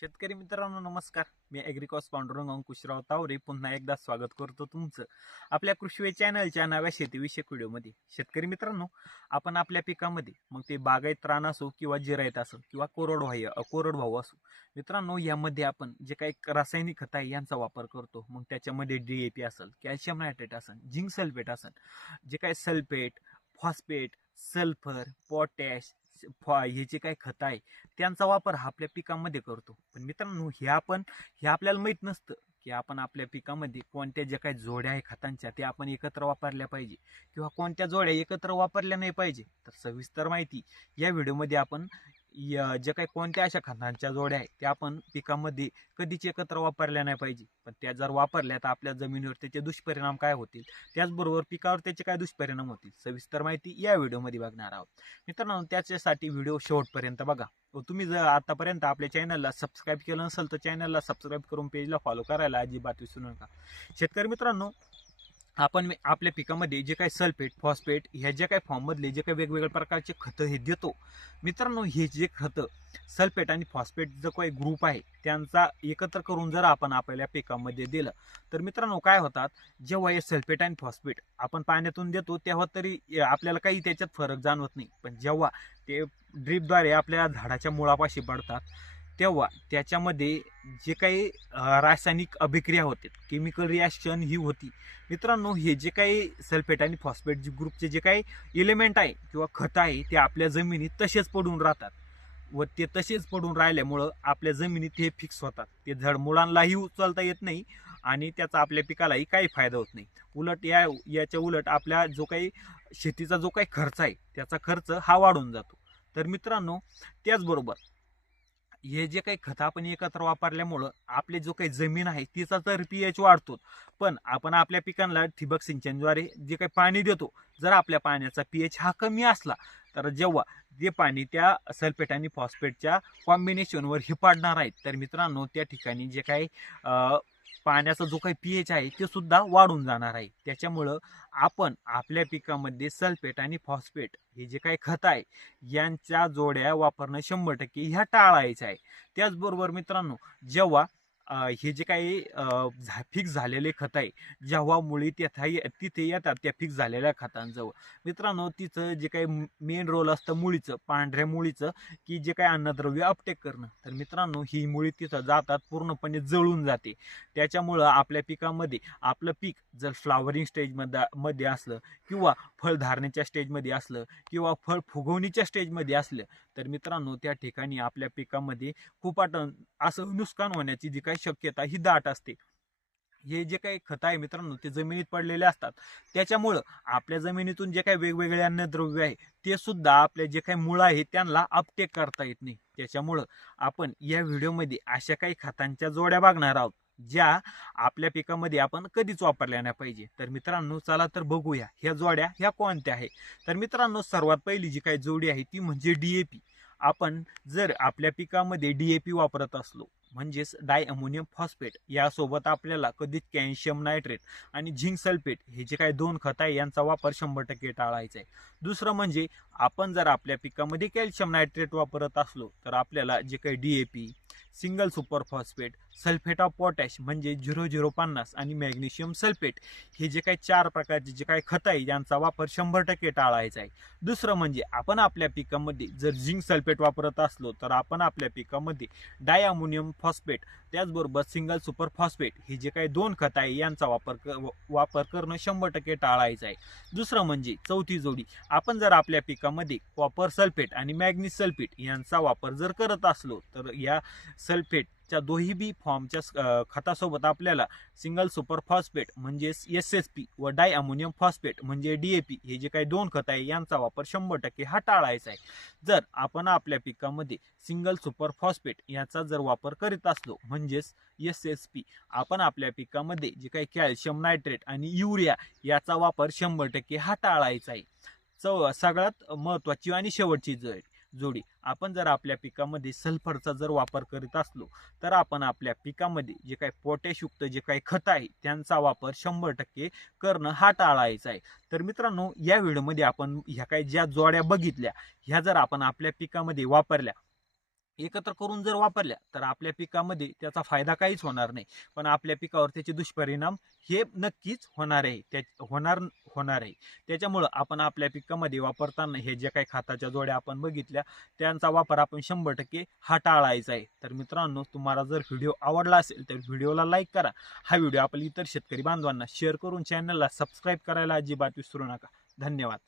शेतकरी मित्रांनो नमस्कार. मी ॲग्रिकॉस पांडुरंग अंकुशराव तावरे. पुन्हा एकदा स्वागत करतो तुमचं आपल्या कृषी चॅनलच्या नव्या शेतीविषयक व्हिडिओमध्ये. शेतकरी मित्रांनो आपण आपल्या पिकामध्ये मग ते बागायत रान असो किंवा जिरायत असो किंवा कोरडवाहू कोरडभाऊ असो मित्रांनो यामध्ये आपण जे काही रासायनिक खत आहे यांचा वापर करतो. मग त्याच्यामध्ये डी ए पी असेल कॅल्शियम नायट्रेट असेल झिंक सल्फेट असेल जे काही सल्फेट फॉस्फेट सल्फर पोटॅश हे जे काही खत आहे त्यांचा वापर हा आपल्या पिकामध्ये करतो. पण मित्रांनो हे आपण हे आपल्याला माहीत नसतं की आपण आपल्या पिकामध्ये कोणत्या ज्या काही जोड्या आहे खतांच्या त्या आपण एकत्र वापरल्या पाहिजे किंवा कोणत्या जोड्या एकत्र वापरल्या नाही पाहिजे. तर सविस्तर माहिती या व्हिडिओमध्ये आपण या काही कोणत्या अशा खतांच्या जोड्या आहेत त्या आपण पिकामध्ये कधीच एकत्र वापरल्या नाही पाहिजे. पण त्या जर वापरल्या तर आपल्या जमिनीवर त्याचे दुष्परिणाम काय होतील? त्याचबरोबर पिकावर त्याचे काय दुष्परिणाम होतील? सविस्तर माहिती या व्हिडिओमध्ये बघणार आहोत. मित्रांनो त्याच्यासाठी व्हिडिओ शेवटपर्यंत बघा. व तुम्ही जर आतापर्यंत आपल्या चॅनलला सबस्क्राईब केलं नसेल तर चॅनलला सबस्क्राईब करून पेजला फॉलो करायला अजिबात विसरू नका. शेतकरी मित्रांनो आपण आपल्या पिकामध्ये जे काही सल्फेट फॉस्फेट ह्या ज्या काही फॉर्ममधले जे काही वेगवेगळ्या प्रकारचे खतं हे देतो. मित्रांनो हे जे खतं सल्फेट आणि फॉस्फेट जो काही ग्रुप आहे त्यांचा एकत्र करून जर आपण आपल्या पिकामध्ये दिलं तर मित्रांनो काय होतात? जेव्हा हे सल्फेट आणि फॉस्फेट आपण पाण्यातून देतो तेव्हा तरी आपल्याला काही त्याच्यात फरक जाणवत नाही. पण जेव्हा ते ड्रीपद्वारे आपल्या झाडाच्या मुळापाशी पडतात तेव्हा त्याच्यामध्ये जे काही रासायनिक अभिक्रिया होते केमिकल रिॲक्शन ही होती. मित्रांनो हे जे काही सल्फेट आणि फॉस्फेट जे ग्रुपचे जे काही एलिमेंट आहे किंवा खत आहे ते आपल्या जमिनीत तसेच पडून राहतात. व ते तसेच पडून राहिल्यामुळं आपल्या जमिनीत हे फिक्स होतात. ते झाड मुळांनाही उचलता येत नाही आणि त्याचा आपल्या पिकालाही काही फायदा होत नाही. उलट या याच्या उलट आपल्या जो काही शेतीचा जो काही खर्च आहे त्याचा खर्च हा वाढून जातो. तर मित्रांनो त्याचबरोबर हे जे काही खतं आपण एकत्र वापरल्यामुळं आपली जो काही जमीन आहे तिचा तर पी एच वाढतो पण आपण आपल्या पिकांना ठिबक सिंचनद्वारे जे काही पाणी देतो जर आपल्या पाण्याचा पी एच हा कमी असला तर जेव्हा जे पाणी त्या सल्फेट आणि फॉस्फेटच्या कॉम्बिनेशनवर हिपाडणार आहेत तर मित्रांनो त्या ठिकाणी जे काही पाण्याचा जो काही पी एच आहे ते सुद्धा वाढून जाणार आहे. त्याच्यामुळं आपण आपल्या पिकामध्ये सल्फेट आणि फॉस्फेट हे जे काही खत आहे यांच्या जोड्या वापरणं शंभर टक्के ह्या टाळायचं आहे. त्याचबरोबर मित्रांनो जेव्हा हे जे काही फिक्स झालेले खत आहे जेव्हा मुळी तिथे तिथे येतात त्या फिक्स झालेल्या खतांजवळ. मित्रांनो तिचं जे काही मेन रोल असतं मुळीचं पांढऱ्या मुळीचं की जे काही अन्नद्रव्य अपटेक करणं. तर मित्रांनो ही मुळी तिथं जातात पूर्णपणे जळून जाते. त्याच्यामुळं आपल्या पिकामध्ये आपलं पीक जर फ्लावरिंग स्टेजमध्ये मध्ये असलं किंवा फळ धारण्याच्या स्टेजमध्ये असलं किंवा फळ फुगवणीच्या स्टेजमध्ये असलं तर मित्रांनो त्या ठिकाणी आपल्या पिकामध्ये खूप असं नुकसान होण्याची जी काही शक्यता ही दाट असते. हे जे काही खत आहे मित्रांनो ते जमिनीत पडलेले असतात. त्याच्यामुळं आपल्या जमिनीतून जे काही वेगवेगळे अन्नद्रव्य आहे ते सुद्धा आपले जे काही मुळं आहे त्यांना अपटेक करता येत नाही. त्याच्यामुळं आपण या व्हिडिओमध्ये अशा काही खतांच्या जोड्या बघणार आहोत. ज्या आपल्या पिकामध्ये आपण कधीच वापरल्या नाही पाहिजे. तर मित्रांनो चला तर बघूया ह्या जोड्या ह्या कोणत्या आहे तर मित्रांनो सर्वात पहिली जी काही जोडी आहे ती म्हणजे डीएपी आपण जर आपल्या पिकामध्ये डीएपी वापरत असलो म्हणजेच डाय अमोनियम फॉस्फेट यासोबत आपल्याला कधीच कॅल्शियम नायट्रेट आणि झिंक सल्फेट हे जे काही दोन खत आहे यांचा वापर शंभर टक्के टाळायचा आहे. दुसरं म्हणजे आपण जर आपल्या पिकामध्ये कॅल्शियम नायट्रेट वापरत असलो तर आपल्याला जे काही DAP single super phosphate sulphate of potash म्हणजे झिरो झिरो पन्नास आणि मॅग्नेशियम सल्फेट. हे जे काही चार प्रकारचे जे काही खत आहे यांचा वापर शंभर टक्के टाळायचा आहे. दुसरं म्हणजे आपण आपल्या पिकामध्ये जर झिंक सल्फेट वापरत असलो तर आपण आपल्या पिकामध्ये डायअमोनियम फॉस्फेट त्याचबरोबर सिंगल सुपर फॉस्फेट ही जे काही दोन खत आहे यांचा वापर क वापर करणं शंभर टक्के टाळायचं आहे. दुसरं म्हणजे चौथी जोडी. आपण जर आपल्या पिकामध्ये कॉपर सल्फेट आणि मॅग्नीस सल्फेट यांचा वापर जर करत असलो तर या च्या दोही बी फॉर्मच्या खतासोबत आपल्याला सिंगल सुपर फॉस्फेट म्हणजेच एस एस पी व डाय अमोनियम फॉस्फेट म्हणजे डीएपी हे जे काही दोन खत आहे यांचा वापर शंभर टक्के हा टाळायचा आहे. जर आपण आपल्या पिकामध्ये सिंगल सुपर फॉस्फेट याचा जर वापर करीत असलो म्हणजेच एस एस पी आपण आपल्या पिकामध्ये जे काही कॅल्शियम नायट्रेट आणि युरिया याचा वापर शंभर टक्के हा टाळायचा आहे. चौ सगळ्यात महत्वाची आणि शेवटची जोड जोडी. आपण जर आपल्या पिकामध्ये सल्फरचा जर वापर करीत असलो तर आपण आपल्या पिकामध्ये जे काही पोटॅशयुक्त जे काही खत आहे त्यांचा वापर शंभर टक्के करणं हा टाळायचा आहे. तर मित्रांनो या व्हिडिओमध्ये आपण ह्या काही ज्या जोड्या बघितल्या ह्या जर आपण आपल्या पिकामध्ये वापरल्या एकत्र करून जर वापरल्या तर आपल्या पिकामध्ये त्याचा फायदा काहीच होणार नाही. पण आपल्या पिकावर त्याचे दुष्परिणाम हे नक्कीच होणार आहे. त्या होणार होणार आहे. त्याच्यामुळं आपण आपल्या पिकामध्ये वापरताना हे जे काही खताच्या जोड्या आपण बघितल्या त्यांचा वापर आपण शंभर टक्के हा टाळायचा आहे. तर मित्रांनो तुम्हाला जर व्हिडिओ आवडला असेल तर व्हिडिओला लाईक करा. हा व्हिडिओ आपल्या इतर शेतकरी बांधवांना शेअर करून चॅनलला सबस्क्राईब करायला अजिबात विसरू नका. धन्यवाद.